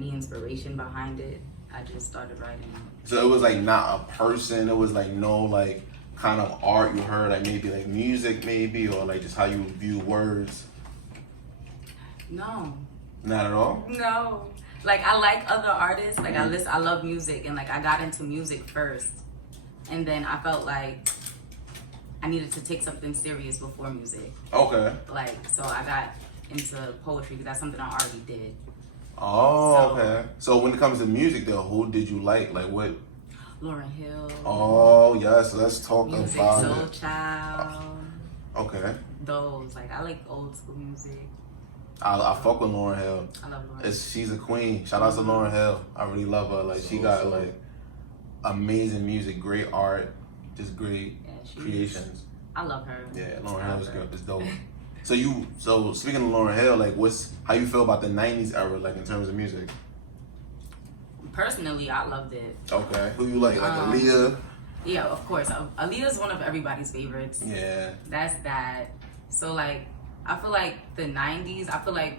any inspiration behind it. I just started writing. So it was like not a person. It was like no like kind of art you heard, like maybe like music, maybe, or like just how you view words. No. Not at all. No. Like I like other artists. Like I love music, and like I got into music first, and then I felt like I needed to take something serious before music. Okay. Like so I got into poetry because that's something I already did. Oh, okay. So when it comes to music, though, who did you like? Like what? Lauryn Hill. Oh yes, let's talk Music about Soul it. Child. Okay. Those like I like old school music. I fuck with Lauryn Hill. I love Lauryn. She's a queen. Shout out to Lauryn Hill. I really love her. Like she got like amazing music, great art, just great creations. I love her. Yeah, Lauryn Hill is dope. So speaking of Lauryn Hill, like how you feel about the '90s era, like in terms of music? Personally, I loved it. Okay, who you like Aaliyah? Yeah, of course. Aaliyah's one of everybody's favorites. Yeah, that's that. So like, I feel like the '90s. I feel like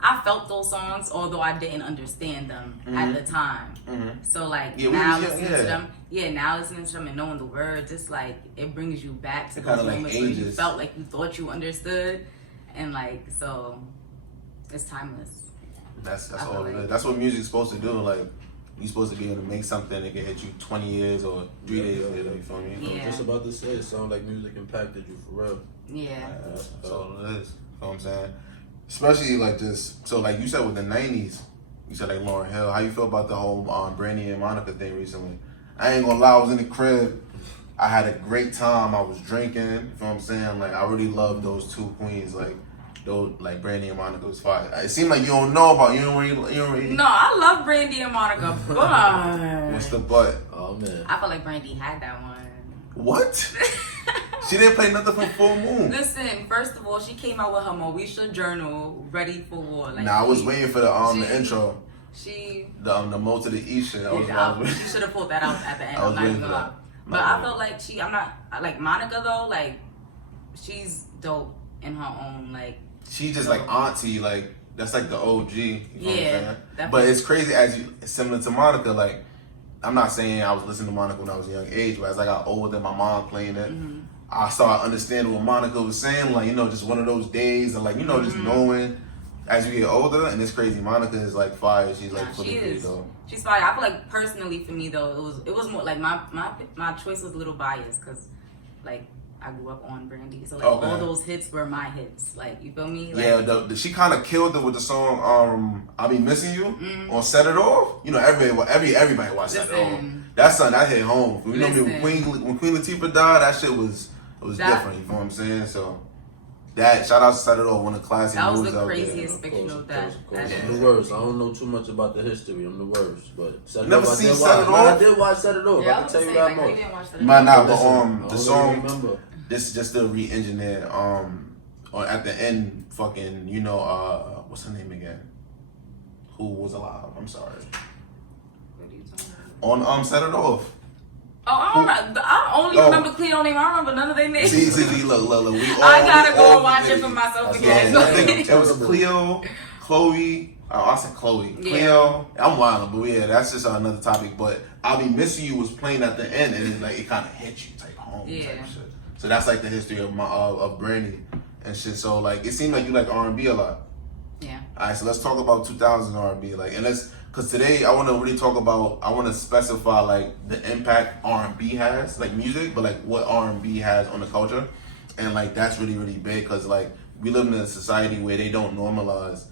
I felt those songs, although I didn't understand them at the time. So like now listening to them, now listening to them and knowing the words, it's like it brings you back to those moments where you felt like you thought you understood, and like so, it's timeless. That's all it is. That's what music's supposed to do. Like you're supposed to be able to make something that can hit you 20 years or 3 days later. You feel me? Yeah. I was just about to say, it sounds like music impacted you for real. Yeah. That's all it is. You know what I'm saying? Especially like this. So like you said with the '90s, you said like Lauryn Hill. How you feel about the whole Brandy and Monica thing recently? I ain't gonna lie, I was in the crib. I had a great time. I was drinking. You know what I'm saying? Like I really love those two queens. Like Brandy and Monica was fire. It seemed like you don't know about you don't really. No, I love Brandy and Monica, but What's the but? Oh man. I feel like Brandy had that one. What? She didn't play nothing from Full Moon. Listen, first of all, she came out with her Moesha journal, Ready for War. Like, I was waiting for the intro. The Mo to the E shit. She should have pulled that out at the end. I'm not even gonna lie. But I felt like I like Monica though, like, she's dope in her own, like. She just like auntie, like, that's like the OG. You know what I'm saying? But it's crazy similar to Monica, like, I'm not saying I was listening to Monica when I was a young age, but as I got older, my mom playing it, I started understanding what Monica was saying, like, you know, just one of those days, and like, you know, just knowing as you get older, and it's crazy. Monica is like fire. She's like fully free though. She's fire. I feel like personally for me though, it was more like my choice was a little biased because like I grew up on Brandy, so like all those hits were my hits. Like you feel me? Like, yeah, she kind of killed it with the song "I'll Be Missing You" on "Set It Off." You know, everybody watched Set It Off. That song that hit home. You know me when Queen Latifah died, that shit was different. You know what I'm saying? So. Shout out to Set It Off, one of the classic movies out there. That was the craziest fictional death. I'm the worst. I don't know too much about the history. I'm the worst. But Set It Off? I did watch Set It Off. Yeah, I can tell you that much. Might not, but the song, this just still re-engineered. Or at the end, fucking, you know, what's her name again? Who was alive? I'm sorry. What are you talking about? On Set It Off. Oh, I only remember Cleo name. I don't remember none of their names. See, look. I gotta go and watch it for myself again. I think it was Cleo, Chloe. I said Chloe. Yeah. Cleo. I'm wild, but yeah, that's just another topic. But "I'll Be Missing You" was playing at the end, and it kind of hit you type home type shit. So that's like the history of Brandy and shit. So like it seemed like you like R&B a lot. Yeah. All right, so let's talk about 2000s R&B, like, and because today I want to really talk about, I want to specify like the impact R&B has, like music, but like what R&B has on the culture, and like that's really really big because like we live in a society where they don't normalize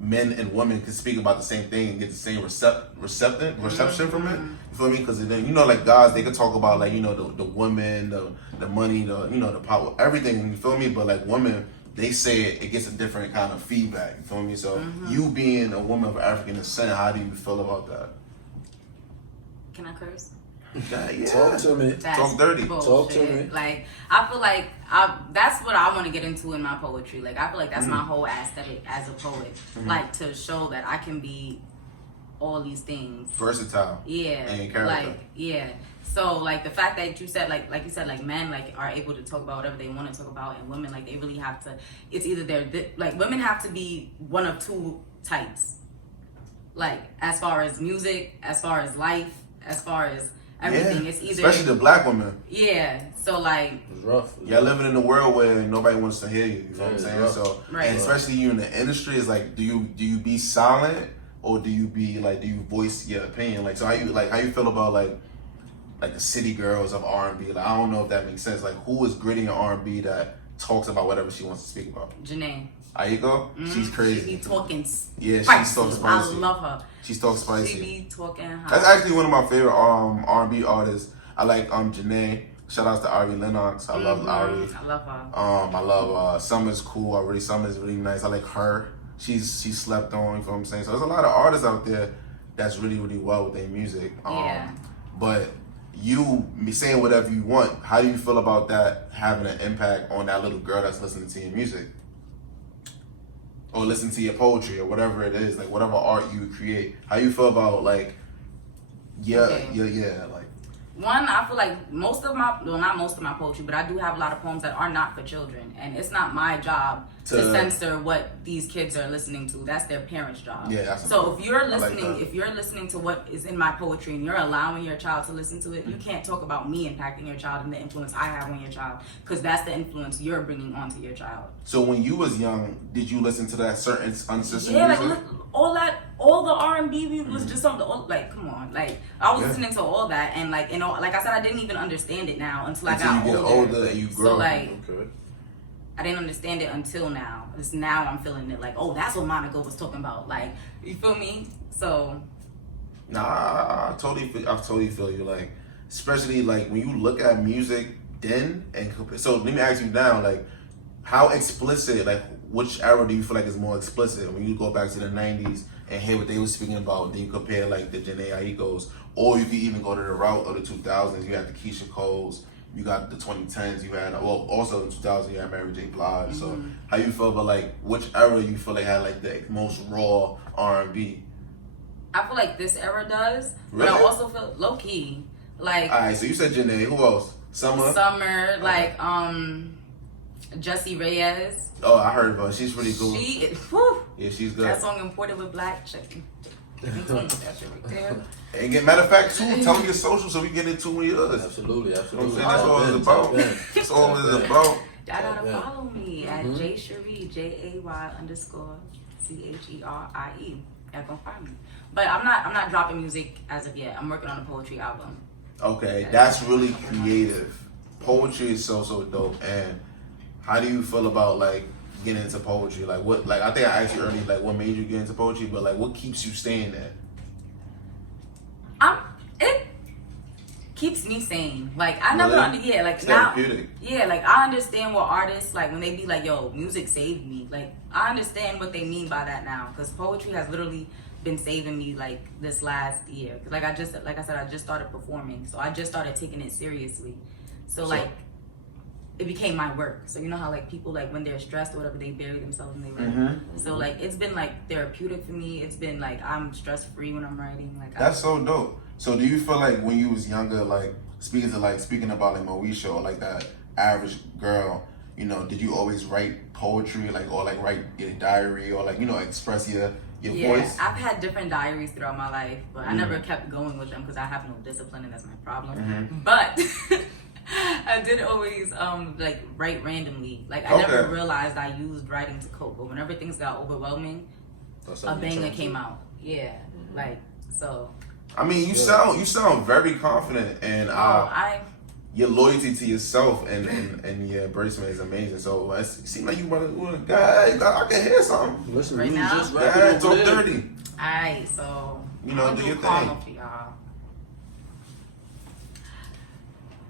men and women can speak about the same thing and get the same reception from it. You feel me? Because then, you know, like guys, they could talk about like, you know, the women, the money, the power, everything. You feel me? But like women, they say it gets a different kind of feedback. You feel me? So you being a woman of African descent, how do you feel about that? Can I curse? Yeah. Talk to me. Talk dirty. Bullshit. Talk to me. Like, I feel like that's what I want to get into in my poetry. Like, I feel like that's my whole aesthetic as a poet. Like, to show that I can be all these things. Versatile. Yeah. And character. Like, yeah. So, like, the fact that you said, like you said, like, men, like, are able to talk about whatever they want to talk about, and women, like, they really have to, it's either like, women have to be one of two types. Like, as far as music, as far as life, as far as everything. It's either... Especially the black women. Yeah. So, like... It's rough. Y'all living in a world where nobody wants to hear you. You know what I'm saying? Rough. So, right. And especially you in the industry, it's like, do you be silent or do you voice your opinion? Like, so how you feel about like the city girls of R&B? Like, I don't know if that makes sense. Like, who is gritty in R&B that talks about whatever she wants to speak about? Janae. Aiko? She's crazy. She be talking Yeah, spicy. she's so spicy. I love her. She's so spicy. She be talking hot. That's actually one of my favorite R&B artists. I like Janae. Shout out to Ari Lennox. I love Ari. I love her. I love Summer's cool. Summer's really nice. I like her. She's slept on. You know what I'm saying? So there's a lot of artists out there that's really, really well with their music. Yeah. But you saying whatever you want, how do you feel about that having an impact on that little girl that's listening to your music? Or listening to your poetry or whatever it is, like whatever art you create. How you feel about like, like. One, I feel like not most of my poetry, but I do have a lot of poems that are not for children. And it's not my job to censor what these kids are listening to. That's their parents' job. Yeah, so if you're listening to what is in my poetry and you're allowing your child to listen to it, you can't talk about me impacting your child and the influence I have on your child, because that's the influence you're bringing onto your child. So when you was young, did you listen to that certain uncensored music? Like all the R&B was just something. Like, come on, like I was listening to all that, and like like I said, I didn't even understand it now until I got older and you grow. So like, I didn't understand it until now. It's now I'm feeling it. Like, oh, that's what Monica was talking about. Like, you feel me? So. Nah, I totally feel you. Like, especially like when you look at music then and so let me ask you now, like, how explicit, like, which era do you feel like is more explicit when you go back to the 90s and hear what they were speaking about? Then you compare like the Janae Aikos, or you could even go to the route of the 2000s. You had the Keisha Coles, you got the 2010s. You had also in 2000 you had Mary J. Blige. Mm-hmm. So how you feel about like which era you feel like had like the most raw R&B? I feel like this era does, really? But I also feel low key. Like, all right, so you said Janae. Who else? Summer, okay. Like Jessie Reyez. Oh, I heard of her. She's pretty cool. She is, whew. Yeah, she's good. That song Imported with Black Chicken. That shit right there. And matter of fact, too, tell me your social so we get into one of yours. Absolutely. That's all it's about. That's all it's about. Y'all gotta follow me at JayCherie, JAY_CHERIE. Y'all gonna find me. But I'm not dropping music as of yet. I'm working on a poetry album. Okay, that's really creative. Poetry is so dope. And how do you feel about like getting into poetry? Like what? Like I think I asked you earlier, like what made you get into poetry, but like what keeps you staying there? It keeps me sane. Like I never it's therapeutic. Like I understand what artists like when they be like, "Yo, music saved me." Like I understand what they mean by that now, because poetry has literally been saving me like this last year. Like I said, I just started performing, so I just started taking it seriously. So like it became my work. So you know how like people like when they're stressed or whatever, they bury themselves in their work. Mm-hmm. So like it's been like therapeutic for me. It's been like I'm stress free when I'm writing. Like that's so dope. So do you feel like when you was younger, like speaking about like Moesha or like that average girl, you know, did you always write poetry, like or like write your diary or like, you know, express your voice? I've had different diaries throughout my life, but I never kept going with them because I have no discipline and that's my problem. Mm-hmm. But I did always like write randomly. Like I never realized I used writing to cope, but whenever things got overwhelming, a banger came out. Yeah, like so. I mean, you sound very confident, and your loyalty to yourself and your embracement is amazing. So it seems like you want to guy. I can hear something. Listen, right now, just talk dirty. Alright, so you know, do your thing.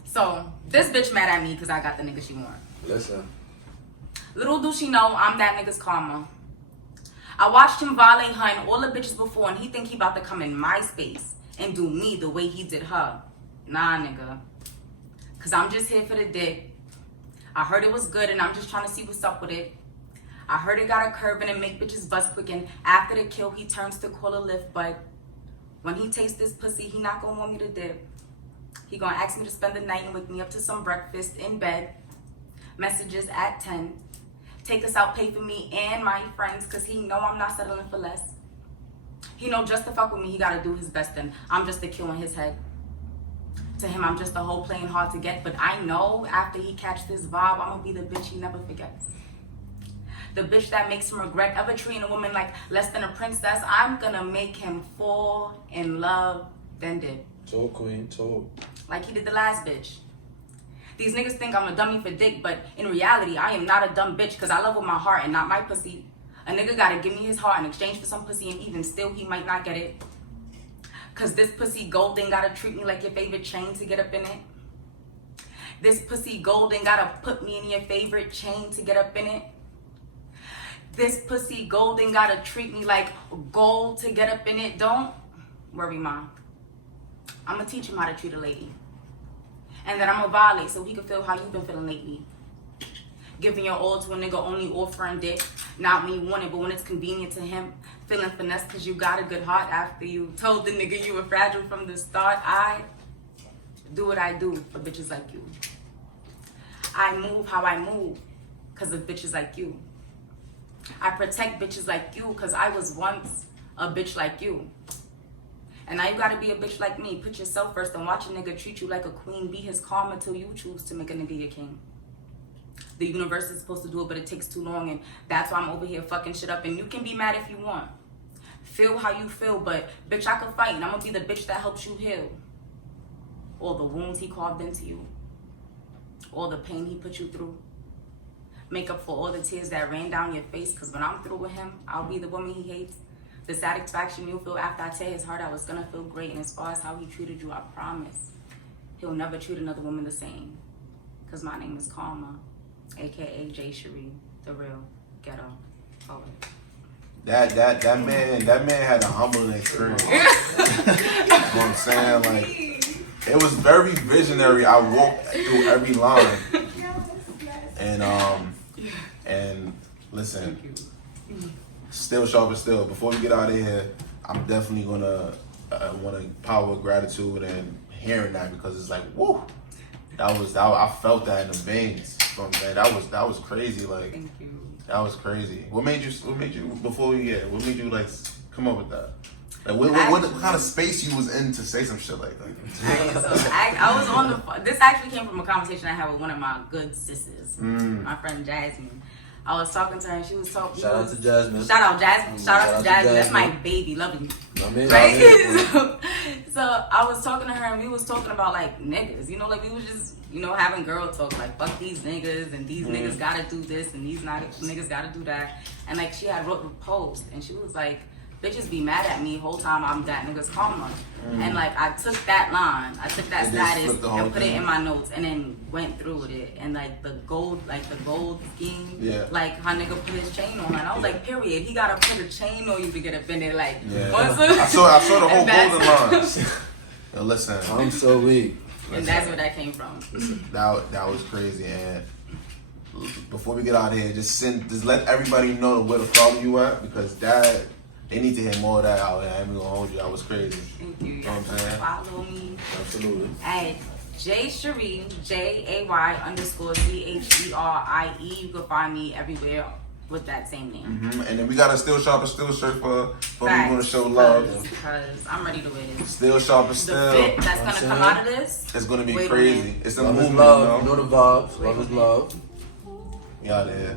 So this bitch mad at me because I got the nigga she want. Listen. Little do she know I'm that nigga's karma. I watched him violate her and all the bitches before, and he think he about to come in my space and do me the way he did her. Nah, nigga. Cause I'm just here for the dick. I heard it was good and I'm just trying to see what's up with it. I heard it got a curve and it make bitches bust quick, and after the kill he turns to call a lift, but when he tastes this pussy, he not gonna want me to dip. He gonna ask me to spend the night and wake me up to some breakfast in bed. Messages at 10. Take us out, pay for me and my friends, cause he know I'm not settling for less. He know just to fuck with me, he gotta do his best, and I'm just a kill in his head. To him, I'm just a hoe playing hard to get, but I know after he catch this vibe, I'm gonna be the bitch he never forgets. The bitch that makes him regret ever treating a woman like less than a princess. I'm gonna make him fall in love, then did. Talk, queen, talk. Like he did the last bitch. These niggas think I'm a dummy for dick, but in reality, I am not a dumb bitch, cause I love with my heart and not my pussy. A nigga gotta give me his heart in exchange for some pussy, and even still, he might not get it. Cause this pussy golden gotta treat me like your favorite chain to get up in it. This pussy golden gotta put me in your favorite chain to get up in it. This pussy golden gotta treat me like gold to get up in it. Don't worry, mom. I'ma teach him how to treat a lady. And then I'ma violate so he can feel how you've been feeling lately. Giving your all to a nigga, only offering dick. Not when you want it, but when it's convenient to him. Feeling finesse cause you got a good heart after you told the nigga you were fragile from the start. I do what I do for bitches like you. I move how I move cause of bitches like you. I protect bitches like you cause I was once a bitch like you. And now you gotta be a bitch like me. Put yourself first and watch a nigga treat you like a queen. Be his karma till you choose to make a nigga your king. The universe is supposed to do it, but it takes too long, and that's why I'm over here fucking shit up. And you can be mad if you want. Feel how you feel, but bitch, I can fight, and I'm gonna be the bitch that helps you heal. All the wounds he carved into you. All the pain he put you through. Make up for all the tears that ran down your face, because when I'm through with him, I'll be the woman he hates. The satisfaction you'll feel after I tear his heart out is gonna feel great. And as far as how he treated you, I promise he'll never treat another woman the same. Because my name is Karma, aka J. Cherie, the Real Ghetto Poet. That man had a humbling experience. You know what I'm saying? Like, it was very visionary. I walked through every line. And listen, still sharp and still. Before we get out of here, I'm definitely gonna want to power gratitude and hearing that, because it's like, woo, I felt that in the veins. From man, that was crazy. Like, thank you. That was crazy. What made you what made you like come up with that? Like, what kind of space you was in to say some shit like that? I was on the. This actually came from a conversation I had with one of my good sisters, my friend Jasmine. I was talking to her and she was talking. Shout out to Jasmine. Shout out Jasmine. Shout out to Jasmine. That's my baby. Love you. Right? So I was talking to her and we was talking about like niggas. You know, like we was just, you know, having girl talk, like fuck these niggas and these niggas gotta do this and these niggas gotta do that. And like she had wrote a post and she was like, bitches be mad at me whole time I'm that nigga's karma. And like I took that line, I took that status and put it in my notes and then went through with it. And like the gold scheme, like how nigga put his chain on her. And I was like, period, he gotta put a chain on you to get up in there. Like, I saw the whole golden lines. Yo, listen, I'm so weak. And that's where that came from. Listen, that was crazy. And before we get out of here, just let everybody know where to follow you at, because they need to hear more of that out here. I ain't gonna hold you. I was crazy. Thank you. You know what I'm saying? Follow me. Absolutely. At J Cherie, JAY_CHERIE. You can find me everywhere with that same name. And then we got a Still Sharp and Still shirt for people to show love. Because I'm ready to wear this. Still Sharp and Still. The fit that's gonna come out of this. It's gonna be crazy. It's a love movement, is love. You know the vibes. Love is love. We out of here.